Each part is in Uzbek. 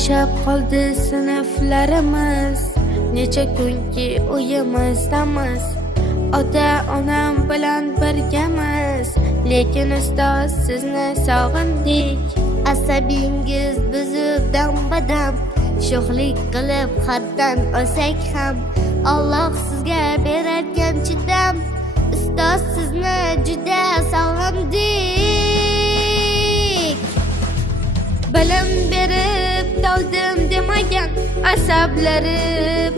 Bo'shab qoldi sinflarimiz, necha kunki uyimizdamiz. Ota-onam bilan birgamiz, lekin ustoz sizni sog'indik. Asabingiz buzib dam-badam, sho'xlik qilib haddan olsak ham, Alloh sizga berarkan chidam. Ustoz sizni juda sog'indik. Bilim berib toldim demagan, asablari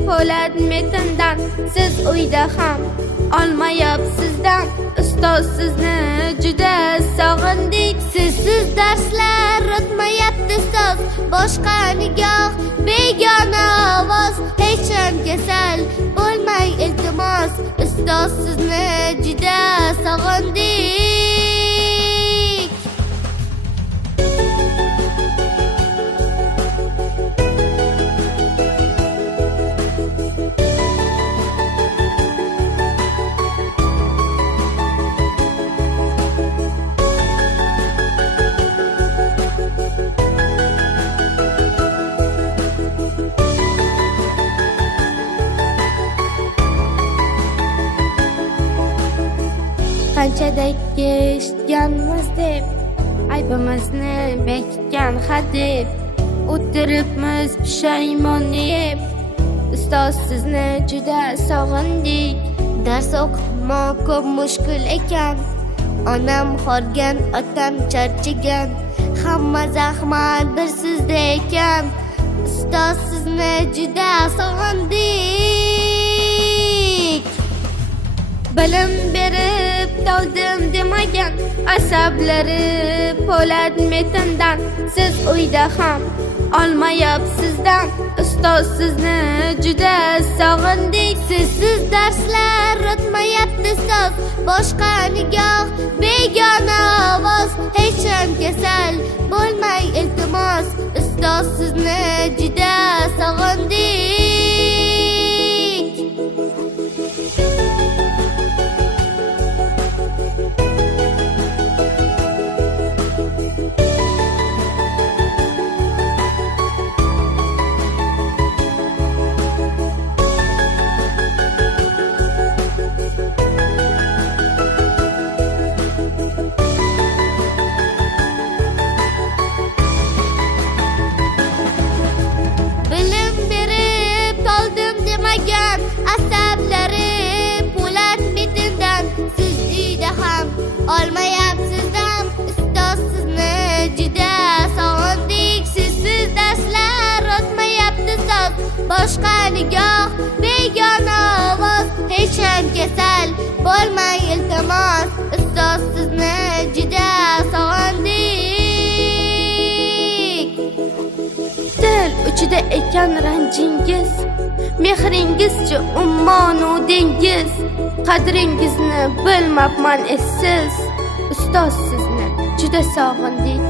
po'lat metindan. Siz uyda ham olmayapsizdan, ustoz sizni juda sog'indik. Sizsiz darslar o'tmayapti ustoz, boshqa nigoh, begona ovoz. Hech ham kasal bo'lmang iltimos, ustoz sizni juda sog'indik. Qanchadek eshitganmiz deb, aybimizni bekitgan hadeb, o'tiribmiz pushaymon yeb. Ustoz sizni juda sog'indik. Dars o'qitmoq ko'p mushkul ekan, onam horgan, otam charchagan, hamma zahmat bir sizda ekan. Ustoz sizni juda sog'indik. Bilim berib toldim demagan, asablari po'lat metindan. Siz uyda ham olmayapsizdan, ustoz sizni juda sog'indik. Sizsiz darslar o'tmayapti ustoz, boshqa nigoh, begona ovoz. Hech ham kasal bo'lmang iltimos, ustoz sizni juda sog'indik. Asablari po'lat metindan. Siz uyda ham olmayapsizdan, ustoz sizni juda sog'indik. Sizsiz darslar o'tmayapti ustoz, boshqa nigoh, begona ovoz. Hech ham kasal bo'lmang iltimos, ustoz sizni juda sog'indik. Dil uchida ekan ranjingiz, mehringizchi ummonu dengiz. Qadringizni bilmabman essiz, ustoz sizni juda sog'indik.